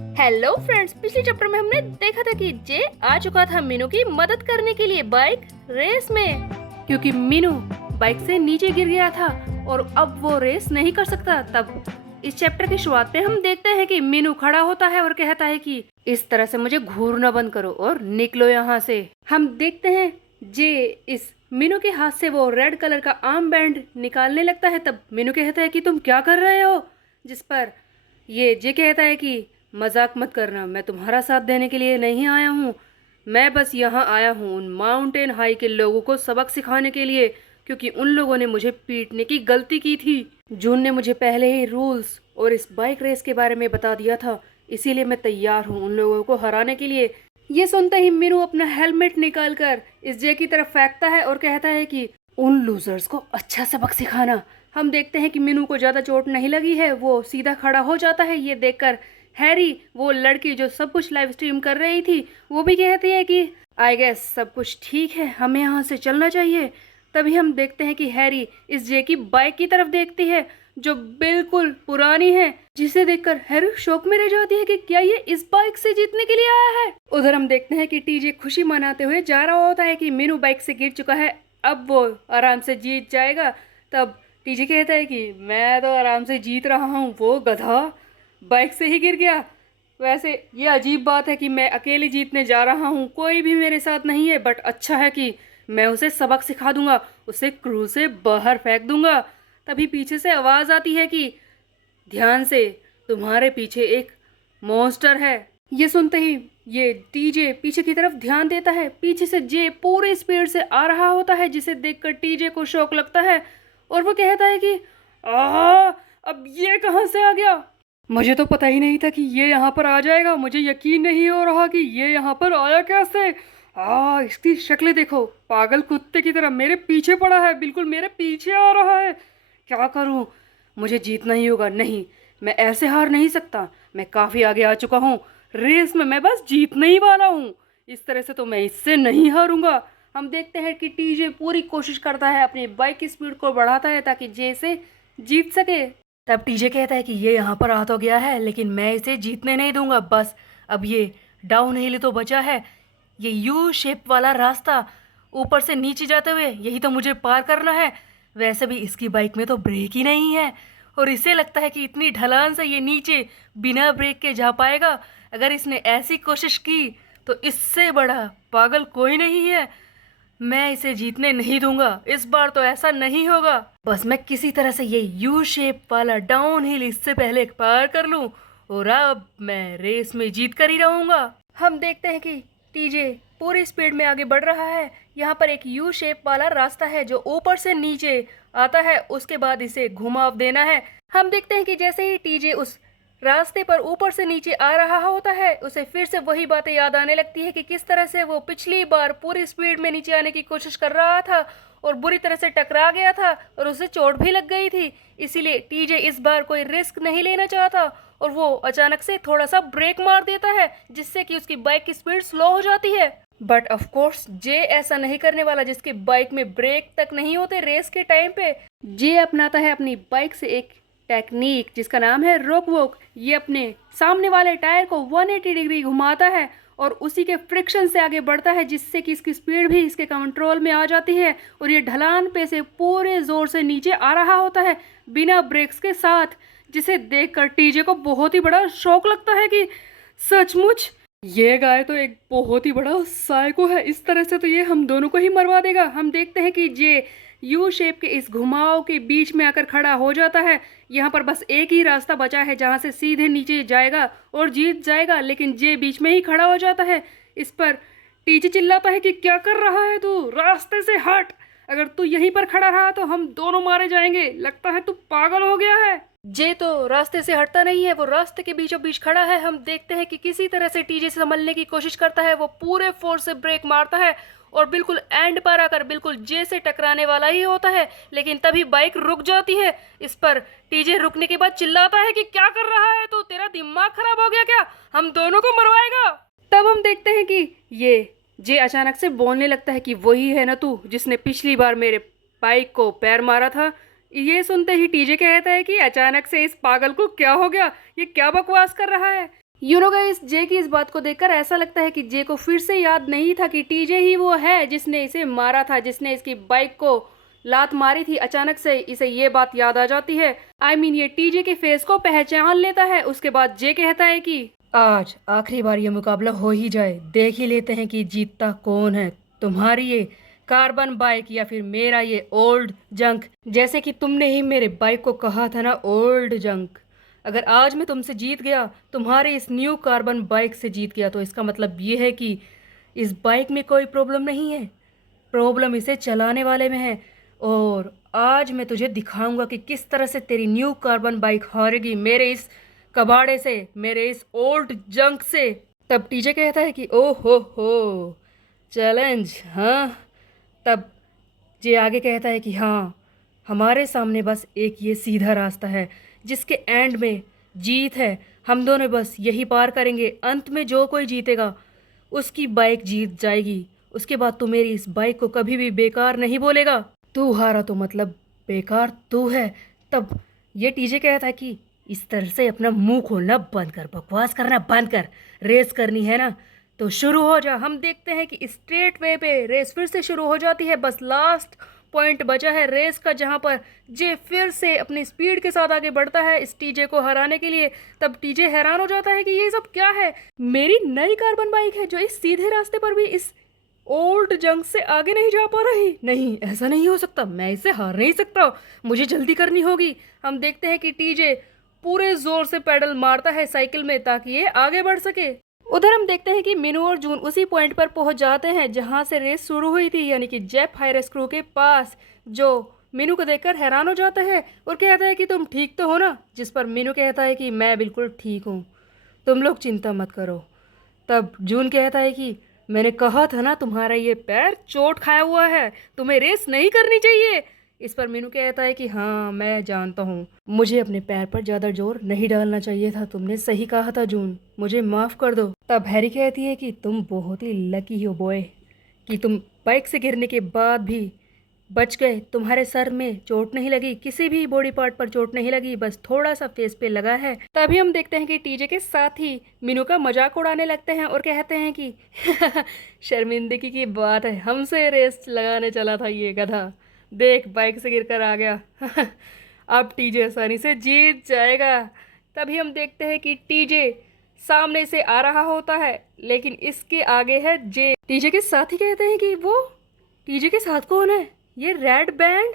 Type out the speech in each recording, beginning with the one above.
Hello friends, पिछले chapter में हमने देखा था कि जे आ चुका था मीनू की मदद करने के लिए बाइक रेस में, क्योंकि मीनू बाइक से नीचे गिर गया था और अब वो रेस नहीं कर सकता। तब इस चैप्टर की शुरुआत में हम देखते हैं कि मीनू खड़ा होता है और कहता है कि इस तरह से मुझे घूरना बंद करो और निकलो यहाँ से। हम देखते हैं जे इस मीनू के हाथ से वो रेड कलर का आर्म बैंड निकालने लगता है। तब मीनू कहता है कि तुम क्या कर रहे हो, जिस पर ये जे कहता है कि मजाक मत करना, मैं तुम्हारा साथ देने के लिए नहीं आया हूँ। मैं बस यहाँ आया हूँ उन माउंटेन हाई के लोगों को सबक सिखाने के लिए, क्योंकि उन लोगों ने मुझे पीटने की गलती की थी। जून ने मुझे पहले ही रूल्स और इस बाइक रेस के बारे में बता दिया था, इसीलिए मैं तैयार हूँ उन लोगों को हराने के लिए। ये सुनते ही मीनू अपना हेलमेट निकाल कर इस जे की तरफ फेंकता है और कहता है कि उन लूजर्स को अच्छा सबक सिखाना। हम देखते हैं कि मीनू को ज़्यादा चोट नहीं लगी है, वो सीधा खड़ा हो जाता है। ये देखकर हैरी, वो लड़की जो सब कुछ लाइव स्ट्रीम कर रही थी, वो भी कहती है कि आई गेस सब कुछ ठीक है, हमें यहाँ से चलना चाहिए। तभी हम देखते हैं कि हैरी इस जे की बाइक की तरफ देखती है जो बिल्कुल पुरानी है, जिसे देखकर हैरी शौक में रह जाती है कि क्या ये इस बाइक से जीतने के लिए आया है। उधर हम देखते हैं कि टीजे खुशी मनाते हुए जा रहा होता है कि मीनू बाइक से गिर चुका है, अब वो आराम से जीत जाएगा। तब टीजे कहता है कि मैं तो आराम से जीत रहा हूँ, वो गधा बाइक से ही गिर गया। वैसे ये अजीब बात है कि मैं अकेले जीतने जा रहा हूँ, कोई भी मेरे साथ नहीं है, बट अच्छा है कि मैं उसे सबक सिखा दूंगा, उसे क्रू से बाहर फेंक दूंगा। तभी पीछे से आवाज़ आती है कि ध्यान से, तुम्हारे पीछे एक मॉन्स्टर है। ये सुनते ही ये टीजे पीछे की तरफ ध्यान देता है, पीछे से जे पूरे स्पीड से आ रहा होता है, जिसे देखकर टीजे को शौक लगता है और वो कहता है कि आह, अब ये कहाँ से आ गया, मुझे तो पता ही नहीं था कि ये यहाँ पर आ जाएगा, मुझे यकीन नहीं हो रहा कि ये यहाँ पर आया कैसे। इसकी शक्ल देखो, पागल कुत्ते की तरह मेरे पीछे पड़ा है, बिल्कुल मेरे पीछे आ रहा है। क्या करूँ, मुझे जीतना ही होगा। नहीं, मैं ऐसे हार नहीं सकता, मैं काफ़ी आगे आ चुका हूँ रेस में, मैं बस जीतने ही वाला हूँ। इस तरह से तो मैं इससे नहीं हारूंगा। हम देखते हैं कि टीजे पूरी कोशिश करता है, अपनी बाइक की स्पीड को बढ़ाता है ताकि जे से जीत सके। तब टीजे कहता है कि ये यहाँ पर आ तो गया है, लेकिन मैं इसे जीतने नहीं दूंगा। बस अब ये डाउन हिल तो बचा है, ये यू शेप वाला रास्ता ऊपर से नीचे जाते हुए, यही तो मुझे पार करना है। वैसे भी इसकी बाइक में तो ब्रेक ही नहीं है और इसे लगता है कि इतनी ढलान से ये नीचे बिना ब्रेक के जा पाएगा। अगर इसने ऐसी कोशिश की तो इससे बड़ा पागल कोई नहीं है। मैं इसे जीतने नहीं दूंगा, इस बार तो ऐसा नहीं होगा। बस मैं किसी तरह से ये यू शेप वाला डाउन हिल इससे पहले पार कर लूं और अब मैं रेस में जीत कर ही रहूंगा। हम देखते हैं कि टीजे पूरी स्पीड में आगे बढ़ रहा है। यहाँ पर एक यू शेप वाला रास्ता है जो ऊपर से नीचे आता है, उसके बाद इसे घुमाव देना है। हम देखते हैं कि जैसे ही टीजे उस रास्ते पर ऊपर से नीचे आ रहा होता है, उसे फिर से वही बातें याद आने लगती है कि किस तरह से वो पिछली बार पूरी स्पीड में नीचे आने की कोशिश कर रहा था और बुरी तरह से टकरा गया था और उसे चोट भी लग गई थी। इसीलिए टीजे इस बार कोई रिस्क नहीं लेना चाहता और वो अचानक से थोड़ा सा ब्रेक मार देता है, जिससे कि उसकी बाइक की स्पीड स्लो हो जाती है। बट ऑफ कोर्स जे ऐसा नहीं करने वाला, जिसकी बाइक में ब्रेक तक नहीं होते रेस के टाइम पे। जे अपनाता है अपनी बाइक से एक टेक्निक जिसका नाम है रोक वोक। ये अपने सामने वाले टायर को 180 डिग्री घुमाता है और उसी के फ्रिक्शन से आगे बढ़ता है, जिससे कि इसकी स्पीड भी इसके कंट्रोल में आ जाती है और ये ढलान पे से पूरे जोर से नीचे आ रहा होता है बिना ब्रेक्स के साथ, जिसे देखकर टीजे को बहुत ही बड़ा शौक लगता है कि सचमुच ये गाय तो एक बहुत ही बड़ा साइको है, इस तरह से तो ये हम दोनों को ही मरवा देगा। हम देखते हैं कि जे यू शेप के इस घुमाव के बीच में आकर खड़ा हो जाता है। यहाँ पर बस एक ही रास्ता बचा है जहाँ से सीधे नीचे जाएगा और जीत जाएगा, लेकिन जे बीच में ही खड़ा हो जाता है। इस पर टीचे चिल्लाता है कि क्या कर रहा है तू, रास्ते से हट, अगर तू यहीं पर खड़ा रहा तो हम दोनों मारे जाएंगे, लगता है तू पागल हो गया है। जे तो रास्ते से हटता नहीं है, वो रास्ते के बीचों बीच खड़ा है। हम देखते हैं कि किसी तरह से टीजे से संभलने की कोशिश करता है, वो पूरे फोर्स से ब्रेक मारता है और बिल्कुल एंड पर आकर बिल्कुल जे से टकराने वाला ही होता है, लेकिन तभी बाइक रुक जाती है। इस पर टीजे रुकने के बाद चिल्लाता है कि क्या कर रहा है तू, तेरा दिमाग खराब हो गया क्या, हम दोनों को मरवाएगा। तब हम देखते हैं कि ये जे अचानक से बोलने लगता है कि वही है ना तू जिसने पिछली बार मेरे बाइक को पैर मारा था। ये सुनते ही टीजे कहता है कि अचानक से इस पागल को क्या हो गया, ये क्या बकवास कर रहा है। गाइस, जे की इस बात को देखकर ऐसा लगता है कि जे को फिर से याद नहीं था कि टीजे ही वो है जिसने इसे मारा था, जिसने इसकी बाइक को लात मारी थी। अचानक से इसे ये बात याद आ जाती है। ये टीजे के फेस को पहचान लेता है। उसके बाद जे कहता है कि आज आखिरी बार ये मुकाबला हो ही जाए, देख ही लेते हैं कि जीतता कौन है, तुम्हारी ये कार्बन बाइक या फिर मेरा ये ओल्ड जंक। जैसे कि तुमने ही मेरे बाइक को कहा था ना, ओल्ड जंक। अगर आज मैं तुमसे जीत गया, तुम्हारे इस न्यू कार्बन बाइक से जीत गया, तो इसका मतलब ये है कि इस बाइक में कोई प्रॉब्लम नहीं है, प्रॉब्लम इसे चलाने वाले में है। और आज मैं तुझे दिखाऊंगा कि किस तरह से तेरी न्यू कार्बन बाइक हारेगी मेरे इस कबाड़े से, मेरे इस ओल्ड जंक से। तब टीजे कहता है कि ओ हो चैलेंज, हाँ। तब जे आगे कहता है कि हाँ, हमारे सामने बस एक ये सीधा रास्ता है जिसके एंड में जीत है। हम दोनों बस यही पार करेंगे। अंत में जो कोई जीतेगा उसकी बाइक जीत जाएगी। उसके बाद तू मेरी इस बाइक को कभी भी बेकार नहीं बोलेगा। तू हारा तो मतलब बेकार तू है। तब ये टीजे कहता है कि इस तरह से अपना मुंह खोलना बंद कर, बकवास करना बंद कर। रेस करनी है ना तो शुरू हो जा। हम देखते हैं कि स्ट्रेट वे पे रेस फिर से शुरू हो जाती है। बस लास्ट पॉइंट बचा है रेस का, जहां पर जे फिर से अपनी स्पीड के साथ आगे बढ़ता है इस टीजे को हराने के लिए। तब टीजे हैरान हो जाता है कि ये सब क्या है, मेरी नई कार्बन बाइक है जो इस सीधे रास्ते पर भी इस ओल्ड जंग से आगे नहीं जा पा रही। नहीं, ऐसा नहीं हो सकता, मैं इसे हार नहीं सकता, मुझे जल्दी करनी होगी। हम देखते हैं कि टीजे पूरे जोर से पैडल मारता है साइकिल में ताकि ये आगे बढ़ सके। उधर हम देखते हैं कि मीनू और जून उसी पॉइंट पर पहुंच जाते हैं जहां से रेस शुरू हुई थी, यानी कि जेफ हाई रेस्क्यू के पास, जो मीनू को देखकर हैरान हो जाता है और कहता है कि तुम ठीक तो हो ना। जिस पर मीनू कहता है कि मैं बिल्कुल ठीक हूँ, तुम लोग चिंता मत करो। तब जून कहता है कि मैंने कहा था ना, तुम्हारा ये पैर चोट खाया हुआ है, तुम्हें रेस नहीं करनी चाहिए। इस पर मीनू कहता है कि हाँ, मैं जानता हूँ, मुझे अपने पैर पर ज़्यादा जोर नहीं डालना चाहिए था, तुमने सही कहा था जून, मुझे माफ़ कर दो। तब हैरी कहती है कि तुम बहुत ही लकी हो बॉय, कि तुम बाइक से गिरने के बाद भी बच गए। तुम्हारे सर में चोट नहीं लगी, किसी भी बॉडी पार्ट पर चोट नहीं लगी, बस थोड़ा सा फेस पे लगा है। तभी हम देखते हैं कि टीजे के साथ ही मीनू का मजाक उड़ाने लगते हैं और कहते हैं कि शर्मिंदगी की बात है, हमसे रेस लगाने चला था ये गधा, देख बाइक से गिरकर आ गया। अब टीजे आसानी से जीत जाएगा। तभी हम देखते हैं कि टीजे सामने से आ रहा होता है, लेकिन इसके आगे है जे। टीजे के साथ ही कहते हैं कि वो टीजे के साथ कौन है, ये रेड बैंड,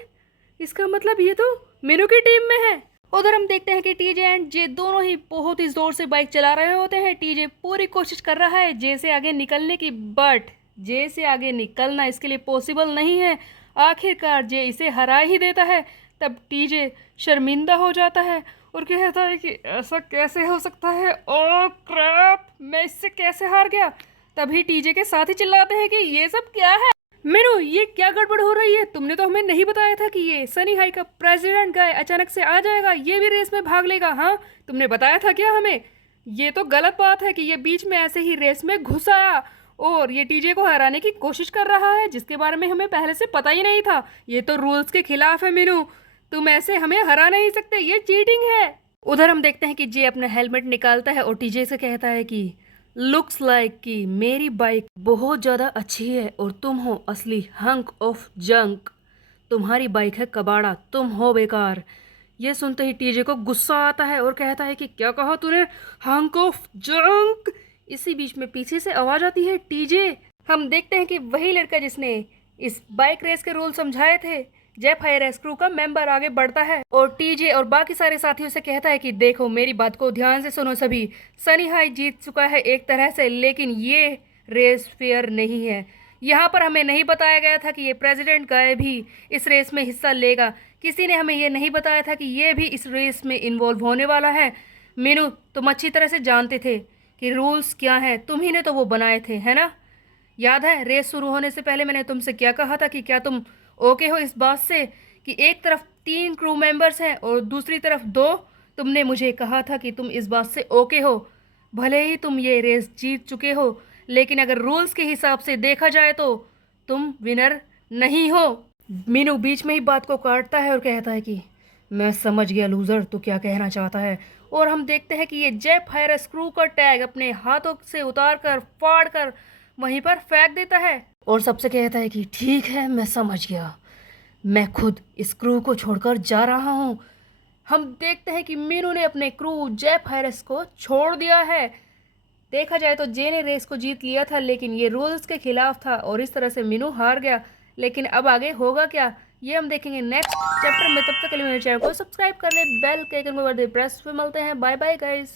इसका मतलब ये तो मीनू की टीम में है। उधर हम देखते हैं कि टीजे एंड जे दोनों ही बहुत ही जोर से बाइक चला रहे होते हैं। टीजे पूरी कोशिश कर रहा है जे से आगे निकलने की, बट जे से आगे निकलना इसके लिए पॉसिबल नहीं है। आखिरकार जे इसे हरा ही देता है। तब टीजे शर्मिंदा हो जाता है और कहता है कि ऐसा कैसे हो सकता है, ओह क्रैप, मैं इससे कैसे हार गया। तभी टीजे के साथ ही चिल्लाते हैं कि ये सब क्या है, मीनू ये क्या गड़बड़ हो रही है, तुमने तो हमें नहीं बताया था कि ये सनी हाई का प्रेसिडेंट गाय अचानक से आ जाएगा, ये भी रेस में भाग लेगा। हाँ, तुमने बताया था क्या हमें? ये तो गलत बात है कि ये बीच में ऐसे ही रेस में घुस आया और ये टीजे को हराने की कोशिश कर रहा है, जिसके बारे में हमें पहले से पता ही नहीं था। ये तो रूल्स के खिलाफ है मीनू, तुम ऐसे हमें हरा नहीं सकते, ये चीटिंग है। उधर हम देखते हैं कि जे अपना हेलमेट निकालता है और टीजे से कहता है कि लुक्स लाइक कि मेरी बाइक बहुत ज़्यादा अच्छी है और तुम हो असली हंक ऑफ जंक, तुम्हारी बाइक है कबाड़ा, तुम हो बेकार। ये सुनते ही टीजे को गुस्सा आता है और कहता है कि क्या कहा तूने, हंक ऑफ जंक। इसी बीच में पीछे से आवाज़ आती है टीजे। हम देखते हैं कि वही लड़का जिसने इस बाइक रेस के रूल समझाए थे, जेफ हाई रेस्क्यू का मेंबर, आगे बढ़ता है और टीजे और बाकी सारे साथियों से कहता है कि देखो मेरी बात को ध्यान से सुनो सभी, सनी हाई जीत चुका है एक तरह से, लेकिन ये रेस फेयर नहीं है। यहाँ पर हमें नहीं बताया गया था कि ये प्रेसिडेंट गाय भी इस रेस में हिस्सा लेगा, किसी ने हमें ये नहीं बताया था कि ये भी इस रेस में इन्वॉल्व होने वाला है। मीनू, तुम अच्छी तरह से जानते थे कि रूल्स क्या हैं, तुम ही ने तो वो बनाए थे, है ना? याद है रेस शुरू होने से पहले मैंने तुमसे क्या कहा था कि क्या तुम ओके हो इस बात से कि एक तरफ 3 क्रू मेंबर्स हैं और दूसरी तरफ 2? तुमने मुझे कहा था कि तुम इस बात से ओके हो, भले ही तुम ये रेस जीत चुके हो, लेकिन अगर रूल्स के हिसाब से देखा जाए तो तुम विनर नहीं हो। मीनू बीच में ही बात को काटता है और कहता है कि मैं समझ गया लूज़र, तू क्या कहना चाहता है, और हम देखते हैं कि ये जे फायर स्क्रू का टैग अपने हाथों से उतार कर फाड़ कर वहीं पर फेंक देता है और सबसे कहता है कि ठीक है, मैं समझ गया, मैं खुद इस क्रू को छोड़कर जा रहा हूँ। हम देखते हैं कि मीनू ने अपने क्रू जे फायरस को छोड़ दिया है। देखा जाए तो जे ने रेस को जीत लिया था, लेकिन ये रूल्स के खिलाफ था और इस तरह से मीनू हार गया। लेकिन अब आगे होगा क्या, ये हम देखेंगे नेक्स्ट चैप्टर में। तब तक के लिए मेरे चैनल को सब्सक्राइब कर ले, बेल के आइकन को कर दे प्रेस। फिर मिलते हैं, बाय बाय गाइस।